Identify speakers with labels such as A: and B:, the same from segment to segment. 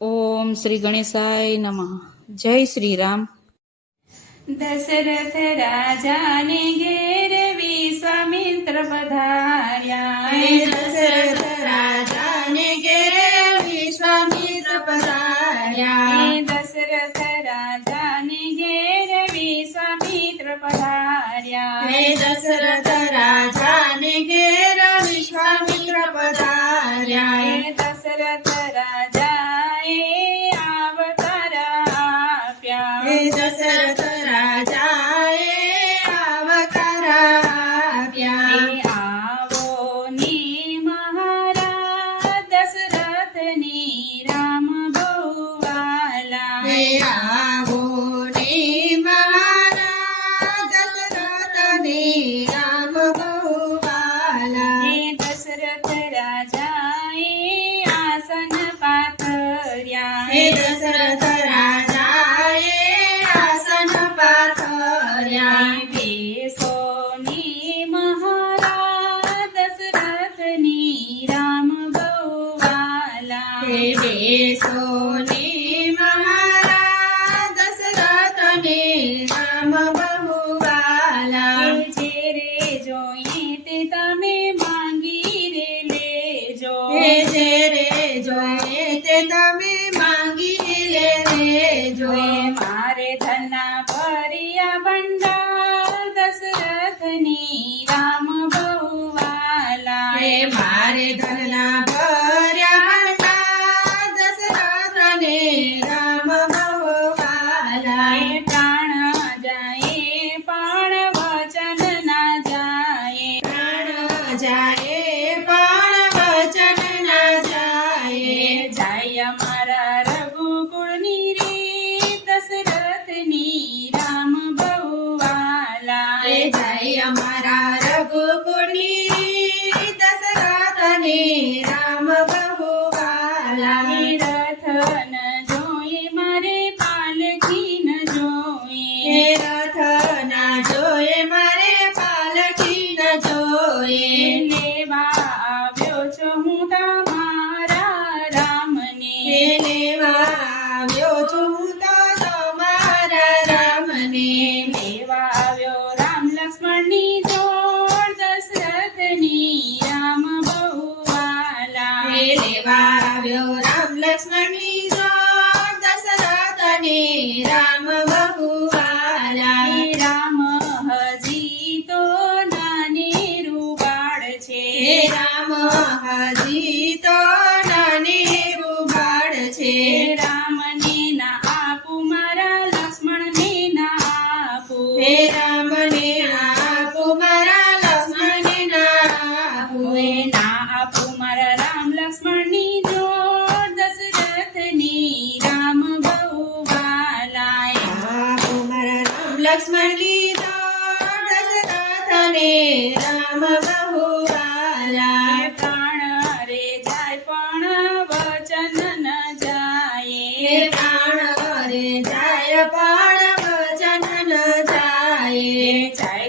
A: ઓમ શ્રી ગણેશાય નમઃ. જય શ્રી રામ.
B: દશરથ રાજાને ઘેર વિશ્વામિત્ર પધાર્યા
C: દશરથ રાજા. અમારા
B: પ્રેરણા આપો મારા રામ લક્ષ્મણની જો દશરથની રામ બહુ વાલાય આપો મારા રામ લક્ષ્મણની જો દશરથને રામ
C: બહુ
B: વાલાય પ્રાણ રે જાય પણ વચન ન જાય
C: પ્રાણ રે જાય પણ વચન ન જાય
B: જાય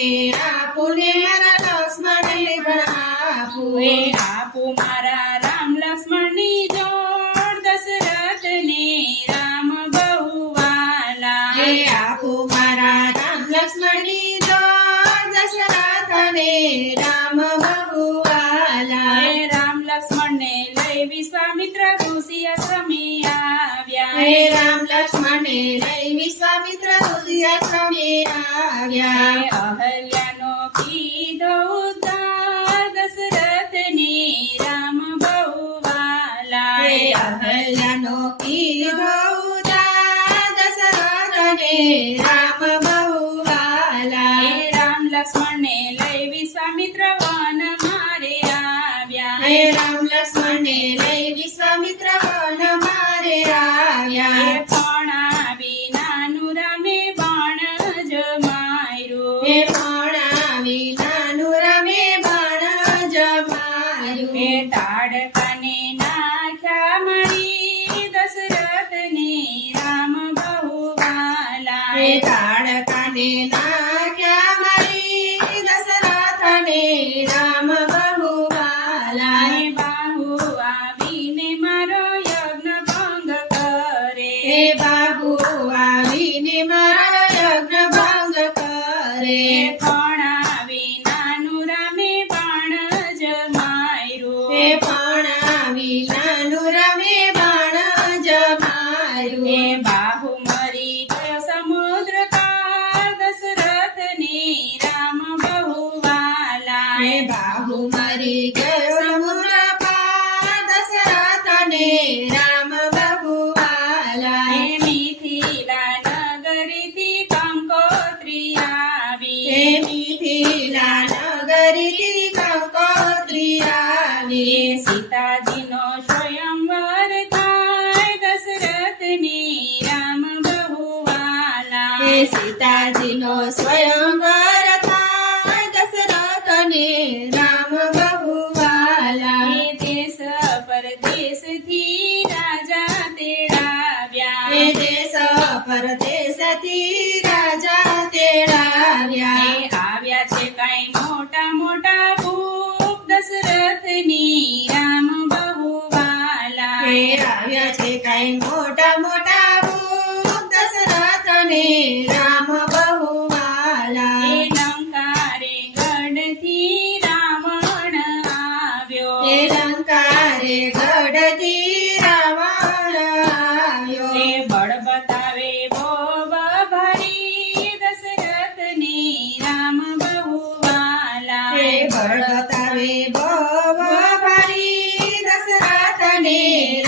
B: મને આપુને મારા લક્ષ્મણને ભણાવો આપુ
C: મારા
B: રામ લક્ષ્મણની જોડ દશરથને રામ બહુવાલા.
C: એ આપો મારા રામ લક્ષ્મણની જોડ દશરથને રામ બહુવાલા.
B: એ રામ લક્ષ્મણને લઈ વિશ્વામિત્ર ઋષિ આશ્રમે આવ્યા.
C: હે રામ લક્ષ્મણને ગામે આવ્યા
B: અહલ્યાનો કીધો દશરથને રામ બહુવાલા
C: અહલ્યાનો કીધો દશરથને રામ બહુવાલા
B: રામ લક્ષ્મણને લઈ
C: વિશ્વામિત્ર વન મારે આવ્યા
B: હે રામ
C: લક્ષ્મણને
B: લઈ વિશ્વામિત્ર વન મારે આવ્યા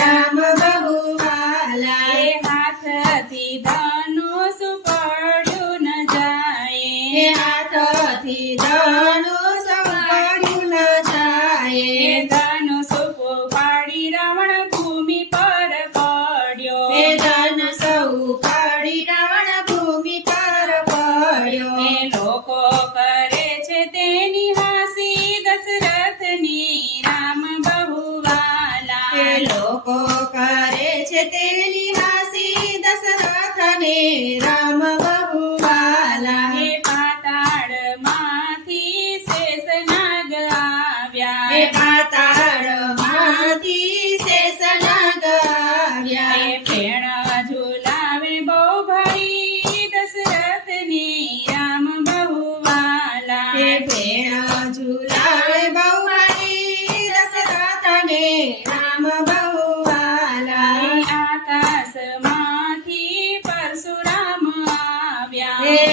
B: राम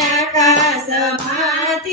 B: આકાશમાંથી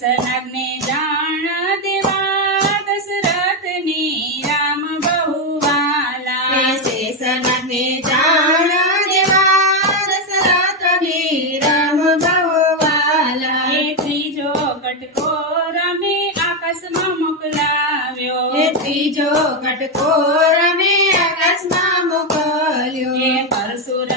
B: શેષનાગને જાણ દેવા દશરથની રામ બહુવાલા
C: હે શેષનાગને જાણ દેવા દશરથની રામ બહુવાલા
B: હે ત્રીજો કટકો રમે આકાશમાં મોકલાવ્યો
C: હે ત્રીજો કટકો રમે આકાશમાં મોકલ્યો
B: હે પરશુરામને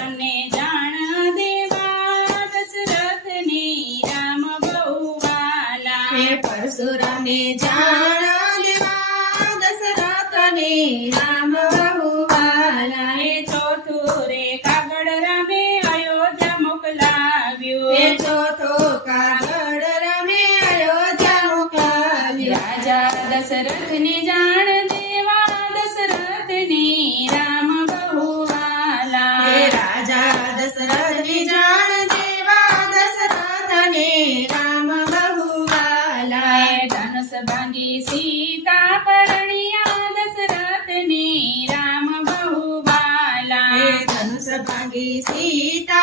C: दशरथने जाण देवा
B: दशरथने राम बहुवाला राजा दशरथने जाण देवा दशरथने
C: राम बहुवाला धनस बांधी सीता परण्या दशरथने राम
B: बहुबाला धनुष बांधी सीता